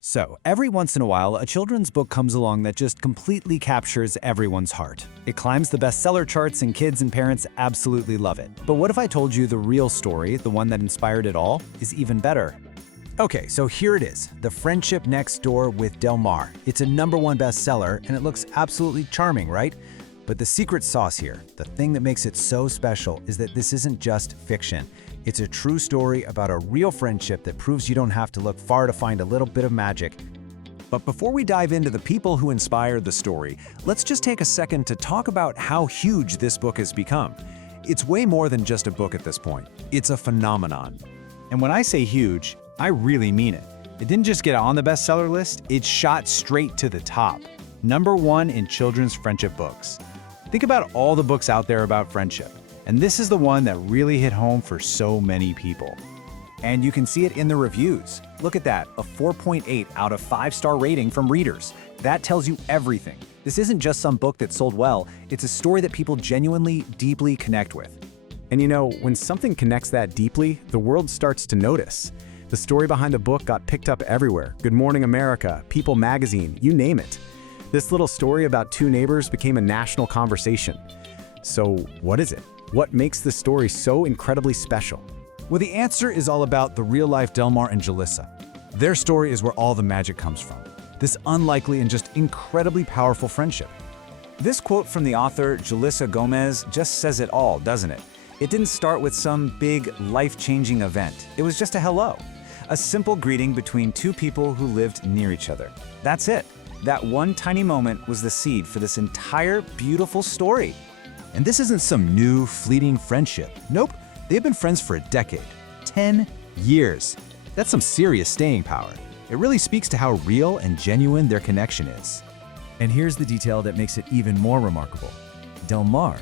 So, every once in a while, a children's book comes along that just completely captures everyone's heart. It climbs the bestseller charts and kids and parents absolutely love it. But what if I told you the real story, the one that inspired it all, is even better? Okay, so here it is, The Friendship Next Door with Delmar. It's a #1 bestseller, and it looks absolutely charming, right? But the secret sauce here, the thing that makes it so special, is that this isn't just fiction. It's a true story about a real friendship that proves you don't have to look far to find a little bit of magic. But before we dive into the people who inspired the story, let's just take a second to talk about how huge this book has become. It's way more than just a book at this point. It's a phenomenon. And when I say huge, I really mean it. It didn't just get on the bestseller list, it shot straight to the top. #1 in children's friendship books. Think about all the books out there about friendship, and this is the one that really hit home for so many people. And you can see it in the reviews. Look at that, a 4.8 out of 5-star rating from readers. That tells you everything. This isn't just some book that sold well, it's a story that people genuinely, deeply connect with. And you know, when something connects that deeply, the world starts to notice. The story behind the book got picked up everywhere. Good Morning America, People magazine, you name it. This little story about two neighbors became a national conversation. So what is it? What makes this story so incredibly special? Well, the answer is all about the real-life Delmar and Jalissa. Their story is where all the magic comes from. This unlikely and just incredibly powerful friendship. This quote from the author, Jalissa Gomez, just says it all, doesn't it? It didn't start with some big, life-changing event. It was just a hello. A simple greeting between two people who lived near each other. That's it. That one tiny moment was the seed for this entire beautiful story. And this isn't some new, fleeting friendship. Nope, they've been friends for a decade. 10 years. That's some serious staying power. It really speaks to how real and genuine their connection is. And here's the detail that makes it even more remarkable. Delmar,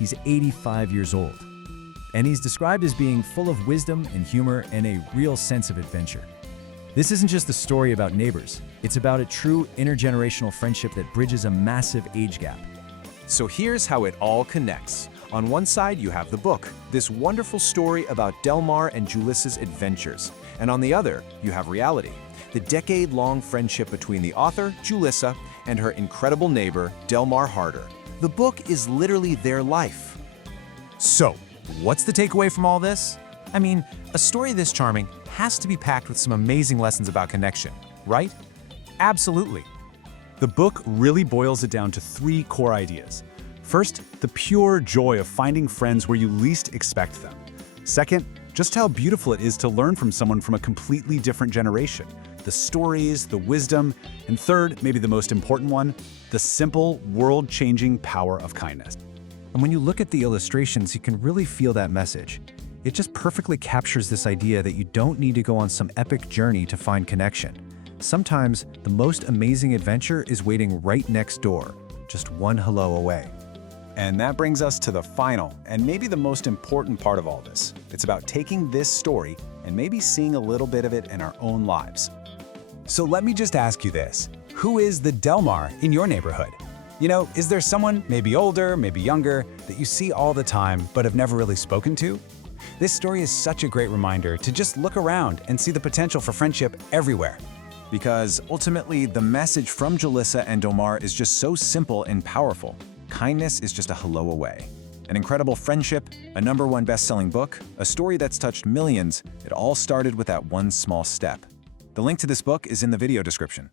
he's 85 years old. And he's described as being full of wisdom and humor and a real sense of adventure. This isn't just a story about neighbors. It's about a true intergenerational friendship that bridges a massive age gap. So here's how it all connects. On one side, you have the book, this wonderful story about Delmar and Jalissa's adventures. And on the other, you have reality, the decade-long friendship between the author, Jalissa, and her incredible neighbor, Delmar Harder. The book is literally their life. So, what's the takeaway from all this? I mean, a story this charming has to be packed with some amazing lessons about connection, right? Absolutely. The book really boils it down to 3 core ideas. First, the pure joy of finding friends where you least expect them. Second, just how beautiful it is to learn from someone from a completely different generation. The stories, the wisdom, and third, maybe the most important one, the simple, world-changing power of kindness. And when you look at the illustrations, you can really feel that message. It just perfectly captures this idea that you don't need to go on some epic journey to find connection. Sometimes, the most amazing adventure is waiting right next door, just one hello away. And that brings us to the final, and maybe the most important part of all this. It's about taking this story and maybe seeing a little bit of it in our own lives. So let me just ask you this. Who is the Delmar in your neighborhood? You know, is there someone, maybe older, maybe younger, that you see all the time but have never really spoken to? This story is such a great reminder to just look around and see the potential for friendship everywhere. Because ultimately, the message from Jalissa and Delmar is just so simple and powerful. Kindness is just a hello away. An incredible friendship, a #1 best-selling book, a story that's touched millions. It all started with that one small step. The link to this book is in the video description.